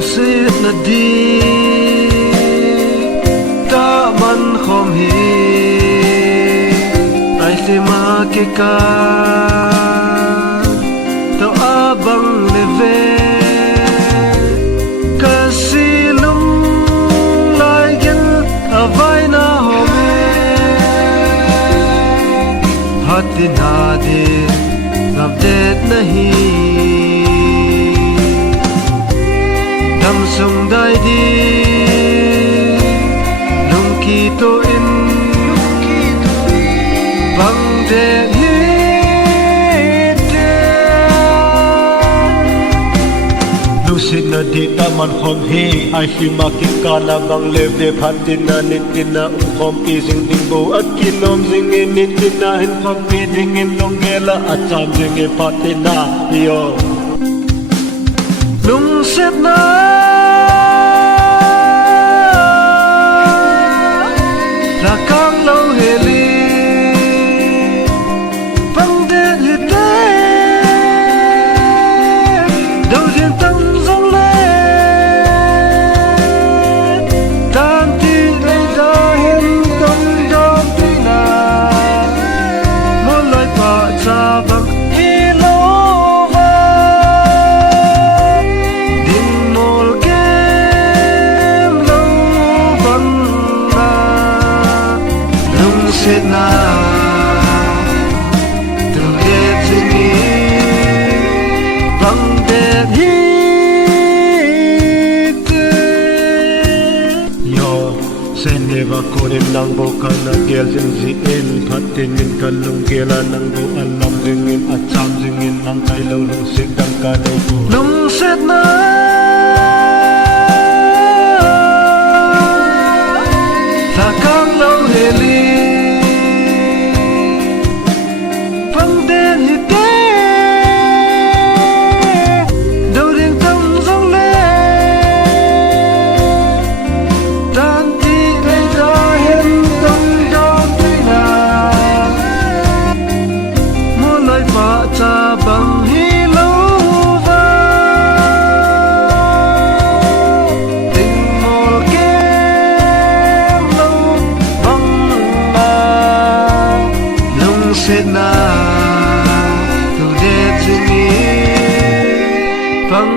sit na di ta man khom hi ai se ma ke ka to abang leve kasilum lai gen avai na home hati na de update nahi dam sung dai di lung ki to in bang de hi lucid na di taman khom hi ai hi ma ki kana bang lev de phatin na nit na khom pi jing ding bo at ki nom jing in nit na hin khom pi ding in long gela acham jing e patina yo lung set na la kang lo heli bang de li te do dien tang zong le tan ti le da hin dong dong ti na mo lai pa cha bang hi lo va din mol kem lo bang na lung se na tu de chini bang de hi te yo se neva korim nang bo kana gel jing ji in phatin min kalung gela nang bo alam jing in acham jing in nang kai lo lung se dang ka lo bo lung set na ta kang lo heli bang de hi te do ding tang zong le tan ti le da hin dong dong ti na mo lai pa cha bang hi lo va ding mol kem lo bang na lung se na tu de chini bang